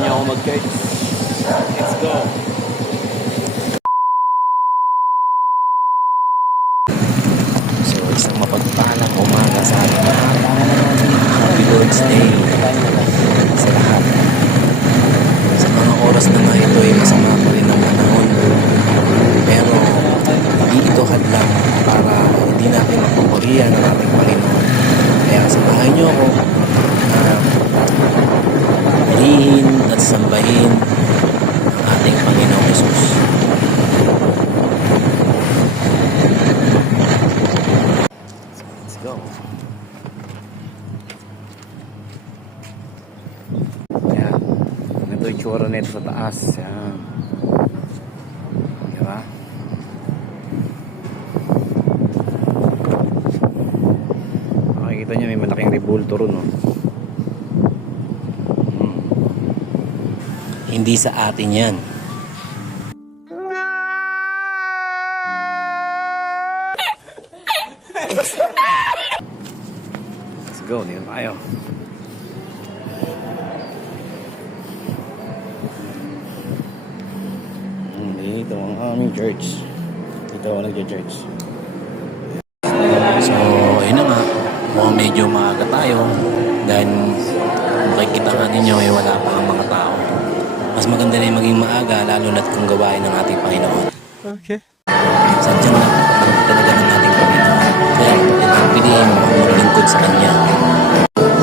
Samahan niyo ako mag-church. Let's go. So, isang mapagpalang umaga sa ating lahat. Happy Lord's Day sa lahat. Sa mga oras na nga ito ay masama pa rin ang panahon. Pero hindi ito hadlang para hindi natin mapupurihan ang ating Panginoon. Kaya samahan niyo ako na purihin at sambahin ang ating Panginoong Jesus. Let's go. Yan. Ito yung tsura nito sa taas. Yan. Diba? Makikita nyo may malaking rebulto ron, no? Hindi sa atin yan. Let's go, dito tayo. Dito ang aming church. Dito ako nagja-church. So, yun na nga. Mukhang medyo maaga tayo. Dahil makikita nga ninyo ay wala pa ang mga tao. Mas maganda na yung maging maaga lalo na't kung gawain ng ating Panginoon. Okay. Sadyang napakaganda talaga ng ating Panginoon. Kaya kapag piliin mo ang maglingkod sa Kanya.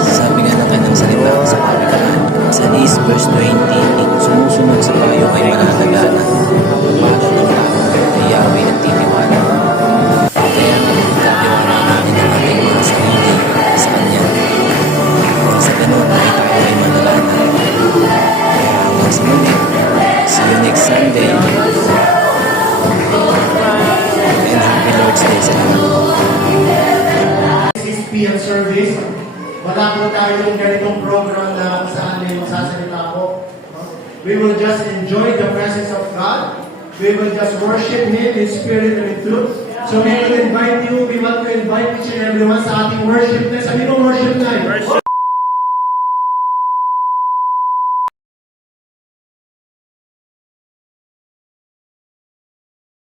Sabi nga ng kanyang salita sa kawikaan, sa Is verse 20, sumusunod sa payo ay mananagana. Pagpala ng tao ay Yahweh ang titiwala. Kaya katiwala natin ang ating mga sarili sa Kanya. Nang sa ganun ay tayo ay manalana. Kaya hanggang sa muli, see you next Sunday. And happy Lord's Day sa lahat. 6 p.m. service. Wala po tayong ganitong program na kung saan ay magsasalita po. We will just enjoy the presence of God. We will just worship Him in spirit and in truth. So we will invite you, we want to invite each and everyone sa ating worship night. Sabi mo worship night.